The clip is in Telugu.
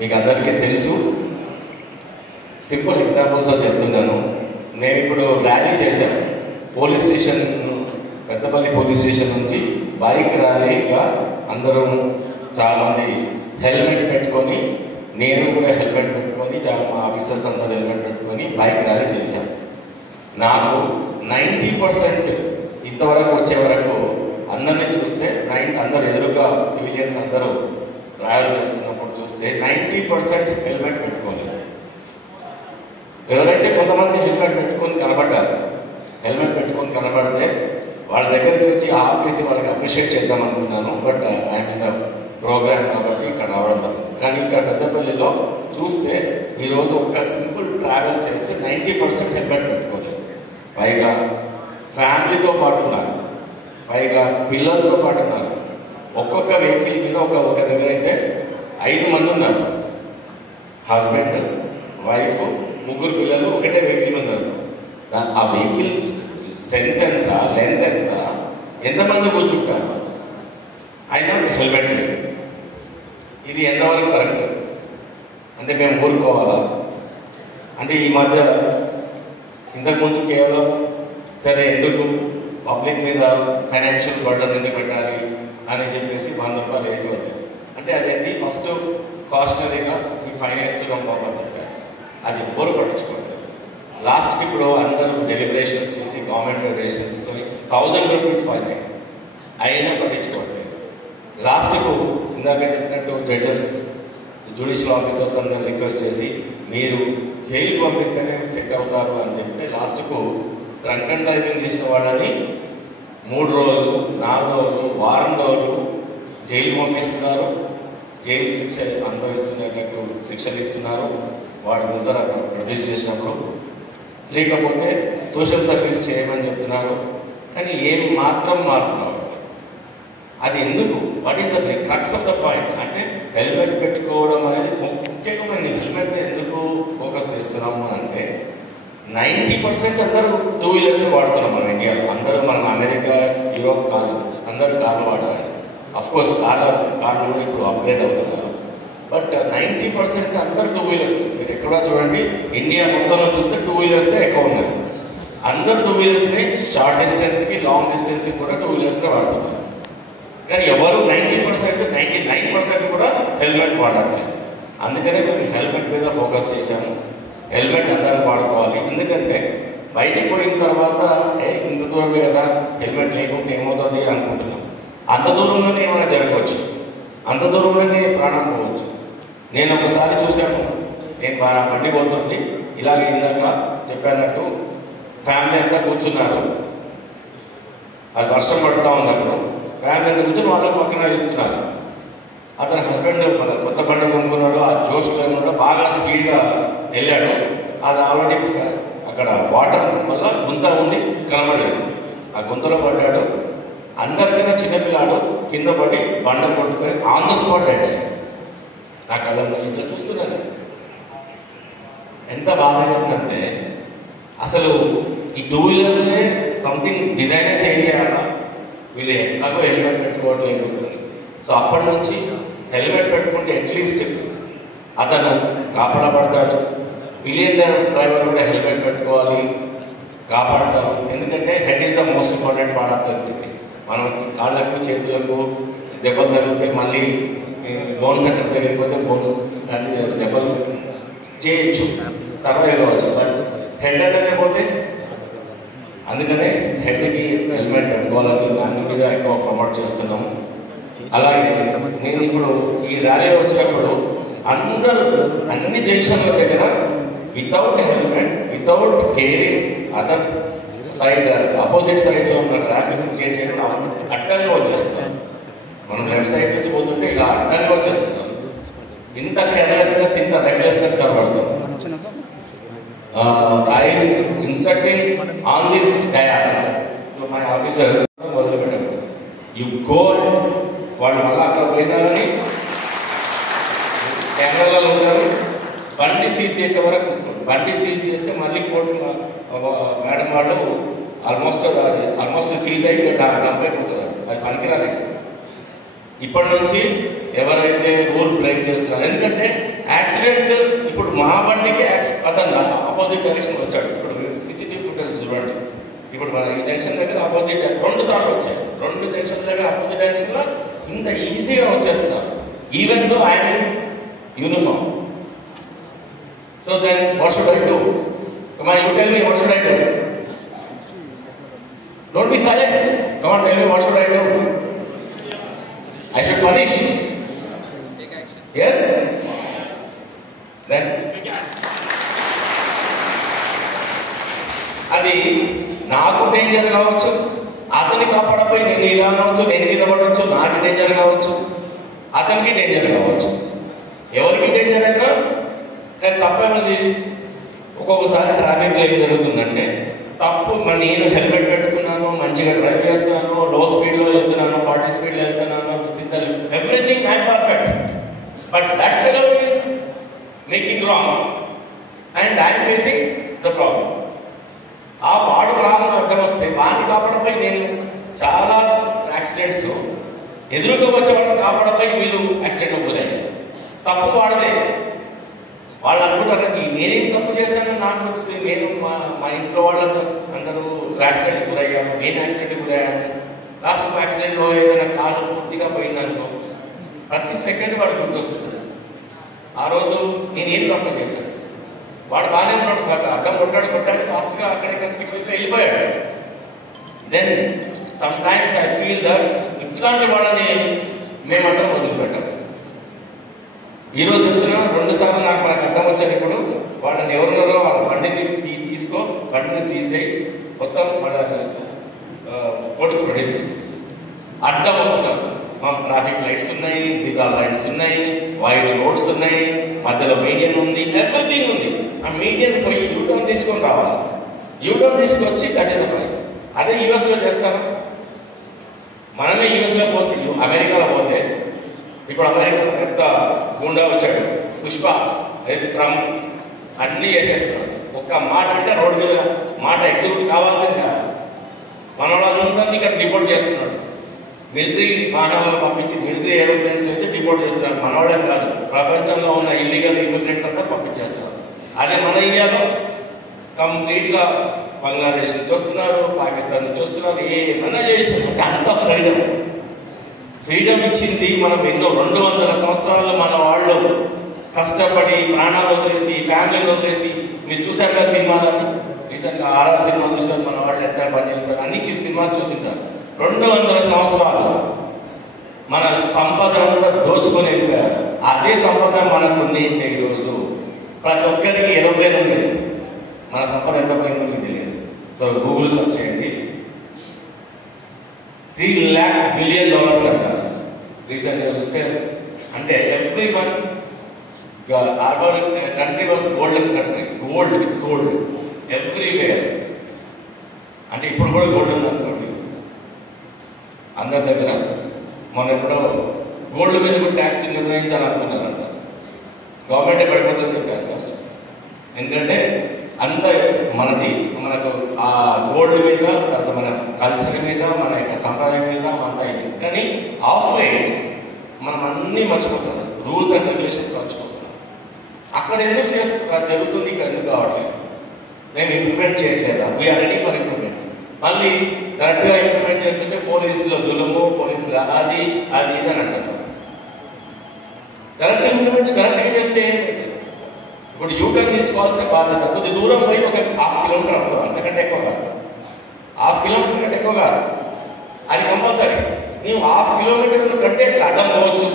మీకు అందరికీ తెలుసు. సింపుల్ ఎగ్జాంపుల్స్తో చెప్తున్నాను. నేను ఇప్పుడు ర్యాలీ చేశాను police station, Peddapalli police station నుంచి బైక్ ర్యాలీగా అందరూ చాలామంది హెల్మెట్ పెట్టుకొని, నేను కూడా హెల్మెట్ పెట్టుకొని, చాలా మా ఆఫీసర్స్ అందరూ హెల్మెట్ పెట్టుకొని బైక్ ర్యాలీ చేశాను. నాకు 90% ఇంతవరకు వచ్చే వరకు అందరినీ చూస్తే అందరు ఎదురుగా సివిలియన్స్ అందరూ ట్రావెల్ చేస్తున్నప్పుడు చూస్తే 90% హెల్మెట్ పెట్టుకోలేదు. ఎవరైతే కొంతమంది హెల్మెట్ పెట్టుకొని కనబడ్డారు, హెల్మెట్ పెట్టుకొని కనబడితే వాళ్ళ దగ్గరికి వచ్చి ఆపేసి వాళ్ళకి అప్రిషియేట్ చేద్దాం అనుకున్నాను. But I'm in the program కాబట్టి ఇక్కడ రావడం. కానీ ఇక్కడ పెద్దపల్లిలో చూస్తే ఈరోజు ఒక సింపుల్ ట్రావెల్ చేస్తే 90% హెల్మెట్ పెట్టుకోలేదు. పైగా ఫ్యామిలీతో పాటు ఉన్నారు, పైగా పిల్లలతో పాటు ఉన్నారు. ఒక్కొక్క వెహికల్ మీద ఒక దగ్గర అయితే 5 మంది ఉన్నారు. హస్బెండ్, వైఫ్, 3 పిల్లలు ఒకటే వెహికల్ మీద ఉన్నారు. ఆ వెహికల్ స్ట్రెంత్ ఎంత, లెంత్ ఎంత, ఎంతమంది కూర్చుంటారు, అయినా హెల్మెట్ లేదు. ఇది ఎంతవరకు కరెక్ట్? అంటే మేము ఊరుకోవాలా? అంటే ఈ మధ్య ఇంతకుముందు కేవలం సరే ఎందుకు పబ్లిక్ మీద ఫైనాన్షియల్ బర్డన్ ఎందుకు పెట్టాలి అని చెప్పేసి 100 రూపాయలు వేసి వద్దాం. అంటే అదేంటి ఫస్ట్ కాస్టనరీగా ఈ ఫైన్ వేస్తున్నాం బాబా, అది ఎవరు పట్టించుకోవట్లేదు. లాస్ట్కి ఇప్పుడు అందరూ డెలిబరేషన్స్ చేసి గవర్నమెంట్ డెలిబరేషన్స్ 1000 రూపీస్ ఫైన్ అయినా పట్టించుకోవట్లేదు. లాస్ట్కు ఇందాక చెప్పినట్టు జడ్జెస్, జ్యుడిషియల్ ఆఫీసర్స్ అందరూ రిక్వెస్ట్ చేసి మీరు జైలు పంపిస్తేనే సెట్ అవుతారు అని చెప్తే లాస్ట్కు డ్రంక్ అండ్ డ్రైవింగ్ చేసిన వాళ్ళని 3 రోజులు, 4 రోజులు, వారం రోజులు జైలు పంపిస్తున్నారు. జైలు శిక్ష అనుభవిస్తున్నట్టు శిక్షలు ఇస్తున్నారు వాడి ముందర ప్రొడ్యూస్ చేసినప్పుడు. లేకపోతే సోషల్ సర్వీస్ చేయమని చెప్తున్నారు. కానీ ఏం మాత్రం మారుతున్నారు. అది ఎందుకు? What is the crux of the point? అంటే హెల్మెట్ పెట్టుకోవడం అనేది ముఖ్యంగా హెల్మెట్ మీద ఎందుకు ఫోకస్ చేస్తున్నాము అని అంటే 90% అందరూ 2 వీలర్స్ వాడుతున్నాం మనం ఇండియాలో. అందరూ మనం అమెరికా, యూరోప్ కాదు, అందరూ కార్లు వాడతారు. అఫ్కోర్స్ కార్లు కూడా ఇప్పుడు అప్గ్రేడ్ అవుతున్నారు. బట్ 90% అందరూ 2 వీలర్స్. మీరు ఎక్కడ చూడండి, ఇండియా మొత్తంలో చూస్తే 2 వీలర్సే ఎక్కువ ఉన్నారు. అందరూ 2 వీలర్స్ని షార్ట్ డిస్టెన్స్కి, లాంగ్ డిస్టెన్స్కి కూడా 2 వీలర్స్నే వాడుతున్నారు. కానీ ఎవరు 90%, 99% కూడా హెల్మెట్ వాడట్లేదు. అందుకనే మేము హెల్మెట్ మీద ఫోకస్ చేశాము. హెల్మెట్ అందరూ వాడుకోవాలి. ఎందుకంటే బయటికి పోయిన తర్వాత ఇంత దూరమే కదా, హెల్మెట్ లేకుంటే ఏమవుతుంది అనుకుంటున్నాం. అంత దూరంలోనే ఏమైనా జరగవచ్చు, అంత దూరంలోనే ప్రాణం పోవచ్చు. నేను ఒకసారి చూశాను, నేను బండి పోతుంది, ఇలాగే ఇందాక చెప్పానట్టు ఫ్యామిలీ అంతా కూర్చున్నారు. అది వర్షం పడుతూ ఉన్నప్పుడు ఫ్యామిలీ అంతా కూర్చొని వాళ్ళ పక్కన వెళ్తున్నారు. అతని హస్బెండ్ కొత్త బండి కొనుక్కున్నాడు, ఆ జోష్లో ఏమన్నా బాగా స్పీడ్గా వెళ్ళాడు. అది ఆల్రెడీ అక్కడ వాటర్ వల్ల గుంత ఉండి కనబడలేదు. ఆ గుంతలో పడ్డాడు. అందరికన్నా చిన్నపిల్లాడు కింద పడి బండ కొట్టుకొని ఆన్ ద స్పాట్ అయ్యాడు. నా కళ్ళలో ఇంట్లో చూస్తున్నాను. ఎంత బాధ వేసిందంటే అసలు ఈ 2 వీలర్నే సంథింగ్ డిజైనే చేంజ్ చేయాలా, వీళ్ళు ఎట్లాగో హెల్మెట్ పెట్టుకోవట్లేదు. సో అప్పటి నుంచి హెల్మెట్ పెట్టుకుంటే అట్లీస్ట్ అతను కాపాడబడతాడు. మిలియనర్ డ్రైవర్ కూడా హెల్మెట్ పెట్టుకోవాలి, కాపాడతారు. ఎందుకంటే head is the most important part of the disease. మనం కాళ్ళకు, చేతులకు దెబ్బలు తగిలితే మళ్ళీ బోన్ సెంటర్ దగ్గరికి పోతే బోన్స్ లాంటి దెబ్బలు చేయొచ్చు, సర్వైవ్ కావచ్చు. బట్ హెడ్ అనేది పోతే, అందుకనే హెడ్కి హెల్మెట్ పెట్టుకోవాలని దాని మీద ఎక్కువ ప్రమోట్ చేస్తున్నాము. అలాగే నేను ఇప్పుడు ఈ ర్యాలీ వచ్చినప్పుడు అందరూ అన్ని జంక్షన్ల దగ్గర without helmet, without caring other side, opposite సైడ్లో ఉన్న ట్రాఫిక్ క్లియర్ చేయడం అడ్డంగా వచ్చేస్తున్నాం. మనం లెఫ్ట్ సైడ్ నుంచి పోతుంటే ఇలా అడ్డంగా వచ్చేస్తున్నాం. ఇంత కేర్లెస్నెస్, ఇంత రెగ్లెస్నెస్ కనబడుతుంది. I instructing on this dais to my officers, మొదలుపెట్టారు యు గో. వాళ్ళు మళ్ళీ అక్కడ పోయినా కానీ కెమెరాలలో ఉంటారు. బండి సీజ్ చేసే వరకు చూసుకోండి. బండి సీజ్ చేస్తే మళ్ళీ కోర్టు మేడం వాళ్ళు ఆల్మోస్ట్ సీజ్ అయితే డంప్ అయిపోతుంది. అది పనికిరాదు. ఇప్పటి నుంచి ఎవరైతే రూల్ బ్రేక్ చేస్తున్నారు, ఎందుకంటే యాక్సిడెంట్ ఇప్పుడు మా బండికి అతను ఆపోజిట్ డైరెక్షన్ వచ్చాడు. ఇప్పుడు సీసీటీవీ ఫుటేజ్ చూడండి. ఇప్పుడు మన ఈ జంక్షన్ దగ్గర ఆపోజిట్ 2 సార్లు వచ్చాయి. 2 జంక్షన్ల దగ్గర ఆపోజిట్ డైరెక్షన్ లో ఇంత ఈజీగా వచ్చేస్తున్నారు. Even though I'm in uniform. So then what should I do? Come on, you tell me, what should I do? Don't be silent. Come on, tell me, what should I do? I should punish. Yes? Then అది నాకు డేంజర్ కావచ్చు, అతన్ని కాపాడపోయి నేను ఇలా అనవచ్చు, నేను కింద పడవచ్చు, నాకు డేంజర్ కావచ్చు, అతనికి డేంజర్ కావచ్చు. ఎవరికి డేంజర్ అయినా కానీ తప్పేమది. ఒక్కొక్కసారి ట్రాఫిక్లో ఏం జరుగుతుందంటే తప్పు నేను హెల్మెట్ పెట్టుకున్నాను, మంచిగా డ్రైవ్ చేస్తున్నాను, లో స్పీడ్లో వెళ్తున్నాను, 40 స్పీడ్లో వెళ్తున్నాను, everything I'm perfect. But that fellow is making wrong and I'm facing the problem. ఆ వాడు రాంగ్ అడ్డం వస్తే వాడిని కాపాడపై నేను చాలా యాక్సిడెంట్స్ ఎదురుగా వచ్చే వాడిని కాపాడపై వీళ్ళు యాక్సిడెంట్ గురయ్యారు. తప్పు వాడదే. వాళ్ళు అనుకుంటారు నేనేం తప్పు చేశాను, నాకు వచ్చింది, నేను మా ఇంట్లో వాళ్ళతో అందరూ యాక్సిడెంట్ గురయ్యాము, నేను యాక్సిడెంట్ గురయ్యాను. లాస్ట్ యాక్సిడెంట్లో ఏదైనా కాలు పూర్తిగా పోయిందనుకో ప్రతి సెకండ్ వాడు గుర్తొస్తుంది. ఆ రోజు నేనేం తప్పు చేశాను. వాడు బాగానే ఉన్నాడు, బట్ అడ్డం కొట్టాడు ఫాస్ట్గా అక్కడికి స్పీడ్ వెళ్ళిపోయాడు. Then sometimes I feel that ఇట్లాంటి వాళ్ళని మేమంతా వదిలిపెట్టాం. ఈరోజు చెప్తున్నాం 2 సార్లు నాకు మనకు అడ్డం వచ్చాను. ఇప్పుడు వాళ్ళని ఎవరున్నారో వాళ్ళ బండిని తీసుకో, బండిని సీజ్ అయ్యి మొత్తం వాళ్ళ కోర్టుకు ప్రొడ్యూస్ చేసి అడ్డం వస్తున్నాం. మా ట్రాఫిక్ లైట్స్ ఉన్నాయి, సిగ్నల్ లైట్స్ ఉన్నాయి, వైడ్ రోడ్స్ ఉన్నాయి, మధ్యలో మీడియం ఉంది, ఎవ్రీథింగ్ ఉంది. ఆ మీడియం పోయి యూటర్న్ తీసుకొని రావాలి. యూటర్న్ తీసుకొచ్చి దట్ ఈస్ అ. అదే యూఎస్లో చేస్తారా? మనమే యూఎస్లో పోస్తే అమెరికాలో పోతే ఇప్పుడు అమెరికాలో పెద్ద గుండా వచ్చాడు, పుష్ప, అయితే ట్రంప్ అన్నీ చేసేస్తున్నాడు. ఒక్క మాట అంటే రోడ్డు మీద మాట ఎగ్జిక్యూట్ కావాల్సింది. మన వాళ్ళందరినీ ఇక్కడ డిపోర్ట్ చేస్తున్నాడు. మిలిటరీ మానవాళ్ళు పంపించి మిలిటరీ ఏరోప్లేన్స్ నుంచి డిపోర్ట్ చేస్తున్నారు. మన వాళ్ళని కాదు, ప్రపంచంలో ఉన్న ఇల్లీగల్ ఇమిగ్రెంట్స్ అంతా పంపించేస్తున్నారు. అదే మన ఇండియాలో కంప్లీట్గా బంగ్లాదేశ్ నుంచి వస్తున్నారు, పాకిస్తాన్ నుంచి వస్తున్నారు, ఏమన్నా చేయొచ్చు. అంటే అంత ఫ్రీడమ్ ఇచ్చింది మనం ఎన్నో 200 సంవత్సరాలు మన వాళ్ళు కష్టపడి ప్రాణాలు వదిలేసి, ఫ్యామిలీని వదిలేసి. మీరు చూసారు కదా సినిమాలని, రీసెంట్గా RR సినిమా చూసారు, మన వాళ్ళు ఎంత పనిచేస్తారు, అన్ని సినిమాలు చూసింటారు. 200 సంవత్సరాలు మన సంపద అంతా దోచుకొని వెళ్ళిపోయారు. అదే సంపద మనకు ఉంది. ఈరోజు ప్రతి ఒక్కరికి ఏరోప్లేన్ ఉండేది. మన సంపద ఎంత పోయిందో మీకు తెలియదు. సో గూగుల్ సెర్చ్ చేయండి, $3 lakh billion అంటారు రీసెంట్గా చూస్తే. అంటే every one country was golden country, gold everywhere. అంటే ఇప్పుడు కూడా గోల్డ్ ఉంది అనుకోండి అందరి దగ్గర. మొన్న ఎప్పుడో గోల్డ్ మీద కూడా ట్యాక్స్ నిర్ణయించాలనుకున్నారంట. గవర్నమెంటే పడిపోతుంది చెప్పారు ఫస్ట్. ఎందుకంటే అంత మనకు ఆ గోల్డ్ మీద, తర్వాత మన కల్చర్ మీద, మన యొక్క సంప్రదాయం మీద అంతా ఇది. కానీ ఆఫ్ లైట్ మనం అన్నీ మర్చిపోతున్నాం, రూల్స్ అండ్ రెగ్యులేషన్స్ మర్చిపోతున్నాం. అక్కడ ఎందుకు జరుగుతుంది, ఇక్కడ ఎందుకు కావట్లేదు? మేము ఇంప్లిమెంట్ చేయట్లేదా? We're ready for implement. మళ్ళీ కరెక్ట్గా ఇంప్లిమెంట్ చేస్తుంటే పోలీసులు జులుము, పోలీసులు అది ఇది అని అంటున్నారు. కరెక్ట్ ఇంప్లిమెంట్ కరెక్ట్గా చేస్తే ఇప్పుడు యూటర్న్ తీసుకోవాల్సిన బాధ్యత. కొద్ది దూరం పోయి ఒక 1/2 కిలోమీటర్ అవుతుంది, అంతకంటే ఎక్కువ కాదు. 1/2 కిలోమీటర్ కంటే ఎక్కువ కాదు, అది కంపల్సరీ. నువ్వు 1/2 కిలోమీటర్ కంటే అడ్డం పోవచ్చు,